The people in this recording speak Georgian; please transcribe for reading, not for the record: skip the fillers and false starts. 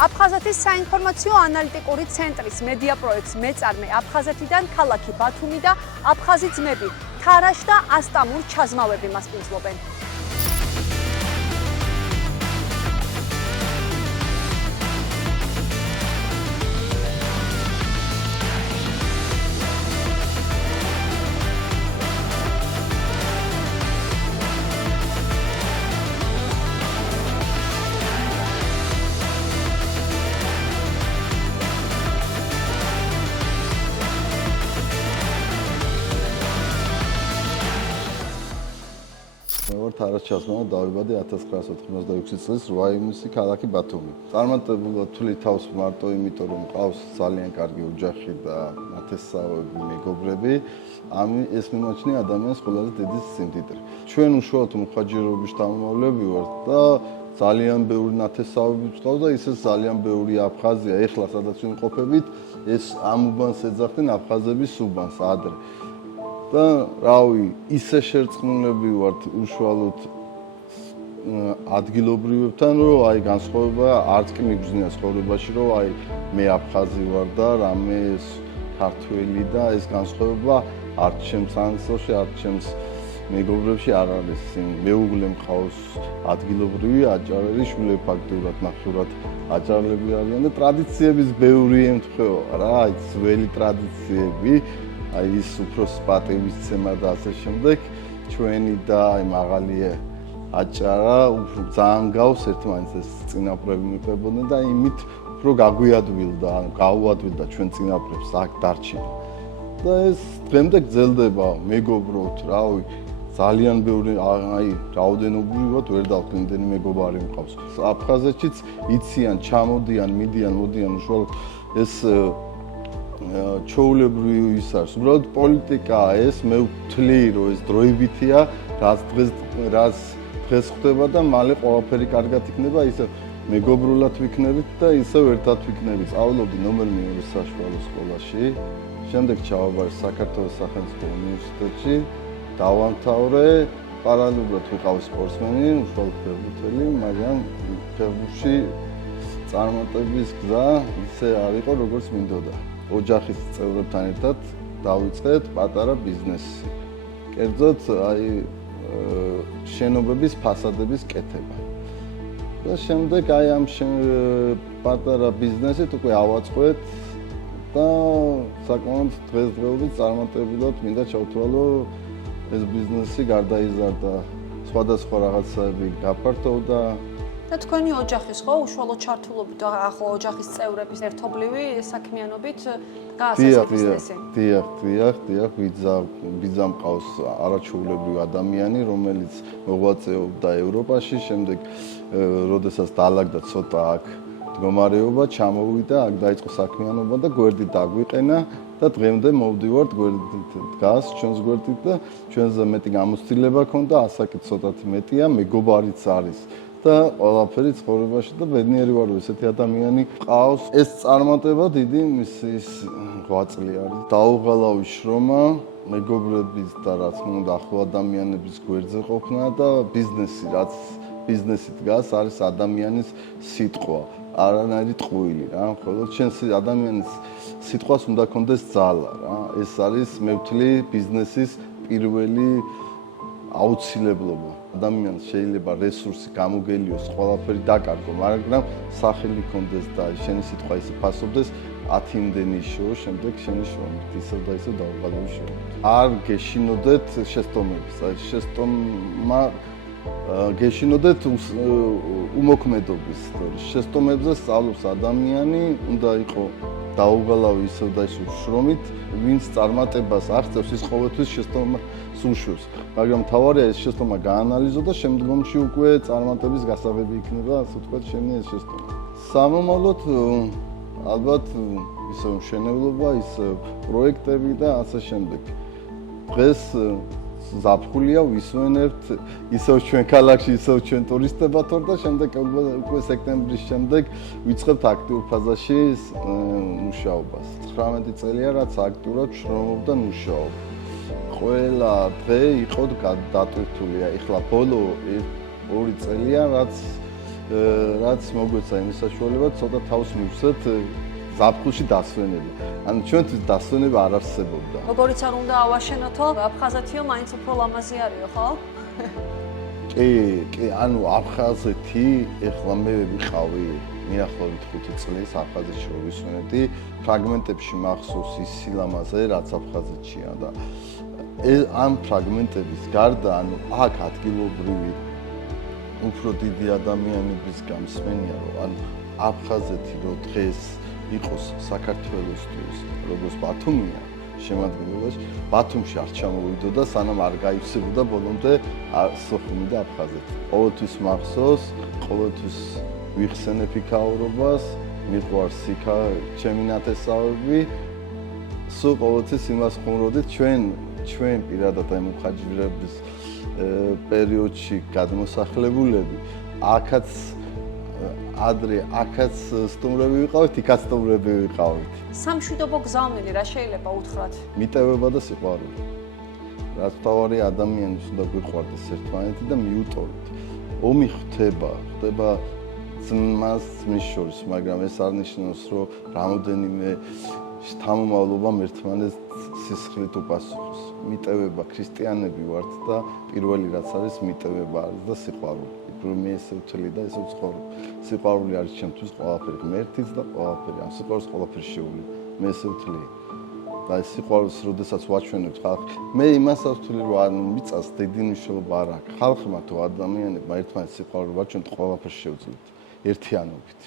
აფხაზეთის საინფორმაციო ანალიტიკური ცენტრის მედია პროექტს მეწარმე აფხაზეთიდან ქალაქი ბათუმი და აფხაზი ძმები თარაშ და ასტამურ ჩაზმავები მასპინძლობენ. თარაშ ჩაზმავა დავიბადე 1996 წლის 8 ივნისი ქალაქი ბათუმი. წარმატებულად თვლი თავს მარტო იმიტომ რომ მყავს ძალიან კარგი ოჯახი და ნათესავები მეგობრები, ეს მიმაჩნია ადამიანს ყველაზე დიდი სიმდიდრე. ჩვენ უშუალოდ მხარჯერობის შთამომავლები ვართ და ძალიან ბევრი ნათესავები ვწყავ და ისე ძალიან ბევრი აფხაზია. ეხლა სადაც ვიმყოფებით, ეს ამ უბანს ეძახდნენ აფხაზების უბანს ადრე. და რავი, ისე შერწყმულები ვართ უშუალოდ ადგილობრივებთან, რომ აი განსხვავება არც კი მიგრძნია ცხოვრებაში, რომ აი მე აფხაზი ვარ და რამე ქართველი და ეს განსხვავება არც ჩემს ანსოში, არც ჩემს მეგობრებში არ არის. მეუღლე მყავს ადგილობრივი აჭარელი შვილები ფაქტობრივად ნახევრად აჭარელები არიან და ტრადიციების ბევრი ემთხვევა რა, აი ძველი ტრადიციები. აი ის უფროს პატივისცემა და ასე შემდეგ ჩვენი და აი მაღალია აჭარა უფრო ძალიან გავს ერთმანეთს ეს წინაპრები მიყებოდნენ და იმით უფრო გაგვიადვილდა ანუ გაუადვილდა ჩვენ წინაპრებს აქ დარჩენა და ეს დღემდე გრძელდება მეგობრობთ რავი ძალიან ბევრი აი რაოდენობრივად ვერ დავხვდი იმდენი მეგობარი მყავს აფხაზეთშიც იციან ჩამოდიან მიდიან მოდიან უშუალოდ ეს ჩაულებრივი ის არის. უბრალოდ პოლიტიკაა ეს, მე ვთვლი, რომ ეს დროებითია, რაც დღეს ხდება და მალე ყველაფერი კარგად იქნება, ისე მეგობრულად ვიქნებით და ისევ ერთად ვიქნებით. სწავლობდი ნომერ 2 საშუალო სკოლაში, შემდეგ ჩავაბარე საქართველოს სახელმწიფო უნივერსიტეტში, დავამთავრე, პარალელურად ვიყავი სპორტსმენი, უშუალოდ ფეხბურთელი, მაგრამ ფეხბურთში წარმატების გზა ისე არ იყო, როგორც მინდოდა. ოჯახის წევრებთან ერთად დავიწყეთ პატარა ბიზნესი. კერძოდ აი შენობების ფასადების კეთება. და შემდეგ აი ამ პატარა ბიზნესით უკვე ავაწყეთ და საკმაოდ დღესდღეობით წარმატებულად მინდა ჩავთვალო ეს ბიზნესი გარდაიზარდა. სხვადასხვა რაღაცები გაფართოვდა. და თქვენი ოჯახის ხო უშუალოდ ჩართულობით და ახლა ოჯახის წევრების ერთობლივი საქმიანობით გაასწრაფა ბიზნესი. დიახ, ვიძა მყავს არაჩვეულებრივი ადამიანი, რომელიც მოღვაწეობდა ევროპაში, შემდეგ როდესაც დაალაგდა ცოტა აქ მდგომარეობა, ჩამოვიდა, აქ დაიწყო საქმიანობა და გვერდით დაგვიყენა და დღემდე მოვდივართ გვერდით დგას ჩვენს გვერდით და ჩვენზე მეტი გამოცდილება ქონდა, ასაკით ცოტათი მეტია, მეგობარიც არის. და ყველაფერი ცხოვრებაში და ბედნიერი ვარ, ესეთი ადამიანი ყავს. ეს წარმატება დიდი მისის ღვაწლი არის. დაუღალავი შრომა, მეგობრების და რაც უნდა ახლო ადამიანების გვერდზე ყოფნა და ბიზნესი, რაც ბიზნესი დგას, არის ადამიანის სიტყვა, არანაირი ტყუილი რა. ხოლო შენ ადამიანის სიტყვას უნდა კონდეს ძალა რა. ეს არის მე ვთვლი ბიზნესის პირველი აუცილებლობა. ადამიანს შეიძლება რესურსი გამოგელიოს, ყველაფერი დაკარგო, მაგრამ სახელი კონდეს და შენი სიტყვა ისე ფასობდეს 10 იმდენი შოუ, შემდეგ შენი შოუ ისევ და ისევ დაუღალავი შოუ. არ გეშინოდეთ შეცდომებს, აი შეცდომა გეშინოდეთ უმოქმედობის. შეცდომებზე სწავლობს ადამიანი, უნდა იყოს დაუღალავი ისევ და ისევ შრომით, ვინც წარმატებას აღწევს, ის ყოველთვის შეცდომას უშვებს. მაგრამ თავარია ეს შეცდომა გაანალიზო და შემდგომში უკვე წარმატების გასაღები იქნება, ასე ვთქვათ, შენი ეს შეცდომა. სამომავლოდ ალბათ ისე მშენებლობა, ისე პროექტები და ასე შემდეგ. დღეს ზაფხულია ვისვენებთ ისევ ჩვენ ქალაქში, ისევ ჩვენ ტურისტებად ვარ და შემდეგ უკვე სექტემბრის შემდეგ ვიწყებთ აქტიურ ფაზაში მუშაობას. 19 წელია რაც აქტიურად შრომობ და მუშაობ. ყველა დღე იყო დატვირთული. ეხლა ბოლო 2 წელია რაც რაც მოგვეცა იმის საშუალება ცოტა თავს მივცეთ ზაფხულში დასვენება. ანუ ჩვენთვის დასვენება არ არსებობდა. როგორიც არ უნდა ავაშენოთო, აფხაზეთიო მაინც უფრო ლამაზი არისო, ხო? კი, ანუ აფხაზეთი ეხლა მე ვიყავი მიახლოებით 5 წლის აფხაზეთში რო ვისვენებდი, ფრაგმენტებში მახსოვს ის სილამაზე, რაც აფხაზეთშია და ამ ფრაგმენტების გარდა, ანუ აქ ადგილობრივი უფრო დიდი ადამიანების გამსმენია, რომ ან აფხაზეთი რო დღეს იყოს საქართველოსთვის, როგორც ბათუმია შემადგენლობაში, ბათუმში არ ჩამოვიდოდა, სანამ არ გაივსებოდა ბოლომდე სოხუმი და აფხაზეთი. ყოველთვის მახსოვს, ყოველთვის ვიხსენებ იქაურობას, მიყვარს იქა ჩემი ნათესავები. სულ ყოველთვის იმას ხუმრობდით ჩვენ პირადად აი მუხაჯირების პერიოდში გადმოსახლებულები, აქაც ადრე აქაც სტუმრები ვიყავით, იქაც სტუმრები ვიყავით. სამშვიდობო გზავნილი რა შეიძლება უთხრათ? მიტევება და სიყვარული. რაც თავარი ადამიანის უნდა გვიყვარდეს ერთმანეთი და მიუტოვოთ. ომი ხდება ძმას ძმის შორის, მაგრამ ეს არ ნიშნავს, რომ რამოდენიმე შთამომავლობამ ერთმანეთს სისხლით უპასუხოს. მიტევება ქრისტიანები ვართ და პირველი რაც არის მიტევება არის და სიყვარული. რომ მე ესე ვთვლი და ესე ვცხოვრობ. სიყვარული არის ჩემთვის ყველაფერი, ღმერთიც და ყველაფერი. ამ სიყვარულს ყველაფერი შეუძლია. მე ესე ვთვლი. და ეს სიყვარულს, როდესაც ვაჩვენებთ ხალხი, მე იმასაც ვთვლი, რომ არ მიწას დიდი მნიშვნელობა არ აქვს. ხალხმა თუ ადამიანებმა ერთმანეთს სიყვარული ვაჩვენოთ, ყველაფერს შეუძლიათ. ერთიანობით.